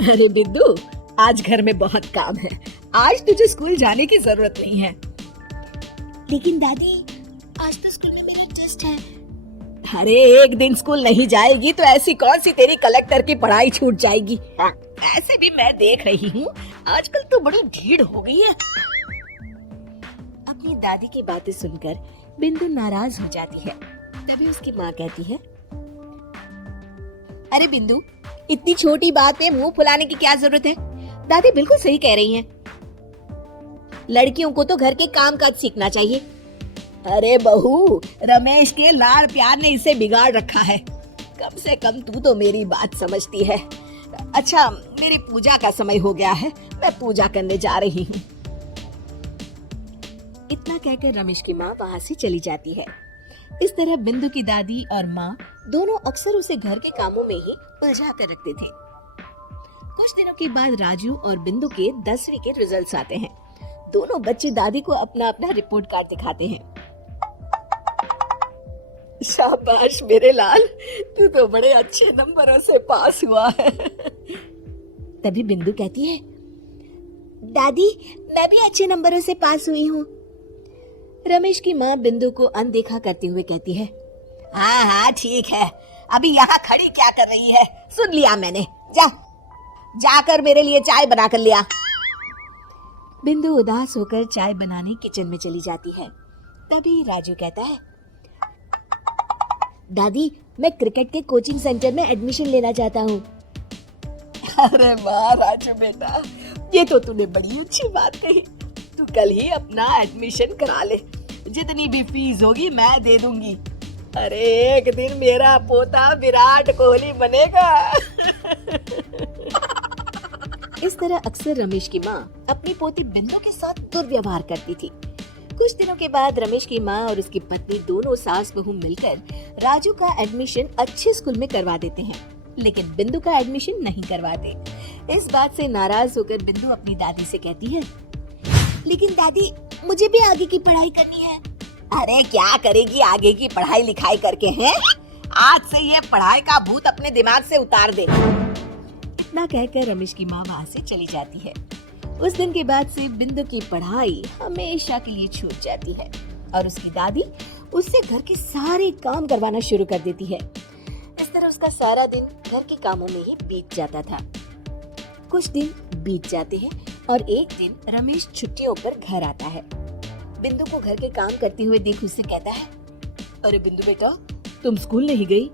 अरे बिंदु, आज घर में बहुत काम है। आज तुझे स्कूल जाने की जरूरत नहीं है। लेकिन दादी, आज तो स्कूल में मेरा टेस्ट है। अरे एक दिन स्कूल नहीं जाएगी तो ऐसी कौन सी तेरी कलेक्टर की पढ़ाई छूट जाएगी। ऐसे भी मैं देख रही हूँ आजकल तो बड़ी भीड़ हो गई है। अपनी दादी की बातें सुनकर बिंदु नाराज हो जाती है। तभी उसकी माँ कहती है, अरे बिंदु, इतनी छोटी बात में मुंह फुलाने की क्या जरूरत है। दादी बिल्कुल सही कह रही हैं। लड़कियों को तो घर के काम काज सीखना चाहिए। अरे बहू, रमेश के लाड़ प्यार ने इसे बिगाड़ रखा है। कम से कम तू तो मेरी बात समझती है। अच्छा, मेरी पूजा का समय हो गया है, मैं पूजा करने जा रही हूँ। इतना कहकर रमेश की माँ वहाँ से चली जाती है। इस तरह बिंदु की दादी और माँ दोनों अक्सर उसे घर के कामों में ही उलझा कर रखते थे। कुछ दिनों के बाद राजू और बिंदु के 10वीं के रिजल्ट्स आते हैं। दोनों बच्चे दादी को अपना अपना रिपोर्ट कार्ड दिखाते हैं। शाबाश मेरे लाल, तू तो बड़े अच्छे नंबरों से पास हुआ है। तभी बिंदु कहती है, दादी, मैं भी अच्छे नंबरों से पास हुई हूँ। रमेश की माँ बिंदु को अनदेखा करते हुए कहती है, हाँ हाँ ठीक है, अभी यहाँ खड़ी क्या कर रही है, सुन लिया मैंने, जाकर मेरे लिए चाय बना कर लिया। बिंदु उदास होकर चाय बनाने किचन में चली जाती है। तभी राजू कहता है, दादी, मैं क्रिकेट के कोचिंग सेंटर में एडमिशन लेना चाहता हूँ। अरे वाह राजू बेटा, ये तो तूने बड़ी अच्छी बात कही। तू कल ही अपना एडमिशन करा ले, जितनी भी फीस होगी मैं दे दूंगी। अरे एक दिन मेरा पोता विराट कोहली बनेगा। इस तरह अक्सर रमेश की माँ अपनी पोती बिंदु के साथ दुर्व्यवहार करती थी। कुछ दिनों के बाद रमेश की माँ और उसकी पत्नी दोनों सास बहू मिलकर राजू का एडमिशन अच्छे स्कूल में करवा देते हैं, लेकिन बिंदु का एडमिशन नहीं करवाते। इस बात से नाराज होकर बिंदु अपनी दादी से कहती है, लेकिन दादी, मुझे भी आगे की पढ़ाई करनी है। अरे क्या करेगी आगे की पढ़ाई लिखाई करके हैं? आज से ये पढ़ाई का भूत अपने दिमाग से उतार दे। इतना कहकर रमेश की माँ वहाँ से चली जाती है। उस दिन के बाद से बिंदु की पढ़ाई हमेशा के लिए छूट जाती है और उसकी दादी उससे घर के सारे काम करवाना शुरू कर देती है। इस तरह उसका सारा दिन घर के कामों में ही बीत जाता था। कुछ दिन बीत जाते हैं और एक दिन रमेश छुट्टियों पर घर आता है। बिंदु को घर के काम करते हुए देख उससे कहता है, अरे बिंदु बेटा, तुम स्कूल नहीं गई?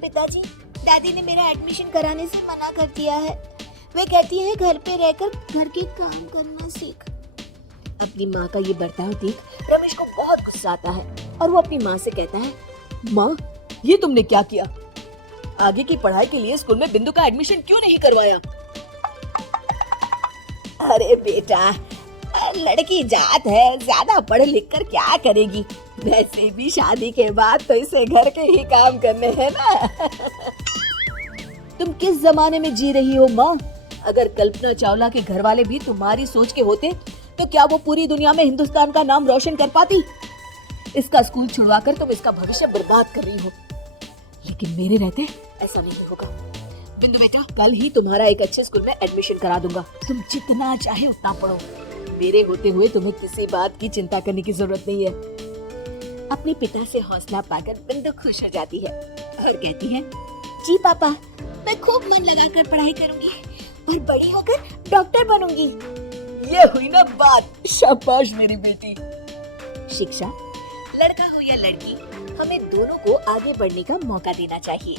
पिताजी, दादी ने मेरा एडमिशन कराने से मना कर दिया है। वे कहती है घर पे रहकर घर के काम करना सीख। अपनी माँ का ये बर्ताव देख रमेश को बहुत गुस्सा आता है और वो अपनी माँ से कहता है, माँ, ये तुमने क्या किया? आगे की पढ़ाई के लिए स्कूल में बिंदु का एडमिशन क्यों नहीं करवाया? अरे बेटा, लड़की जात है, ज्यादा पढ़ लिख कर क्या करेगी? वैसे भी शादी के बाद तो इसे घर के ही काम करने हैं ना। तुम किस जमाने में जी रही हो माँ? अगर कल्पना चावला के घर वाले भी तुम्हारी सोच के होते तो क्या वो पूरी दुनिया में हिंदुस्तान का नाम रोशन कर पाती? इसका स्कूल छुड़वाकर तुम इसका भविष्य बर्बाद कर रही हो, लेकिन मेरे रहते ऐसा नहीं होगा। बिंदु बेटा, कल ही तुम्हारा एक अच्छे स्कूल में एडमिशन करा दूंगा। तुम जितना चाहे उतना पढ़ो। मेरे होते हुए तुम्हें किसी बात की चिंता करने की जरूरत नहीं है। अपने पिता से हौसला पाकर बिंदु खुश हो जाती है और कहती है, जी पापा, मैं खूब मन लगाकर पढ़ाई करूंगी और बड़ी होकर डॉक्टर बनूंगी। ये हुई ना बात, शाबाश मेरी बेटी। शिक्षा, लड़का हो या लड़की, हमें दोनों को आगे बढ़ने का मौका देना चाहिए।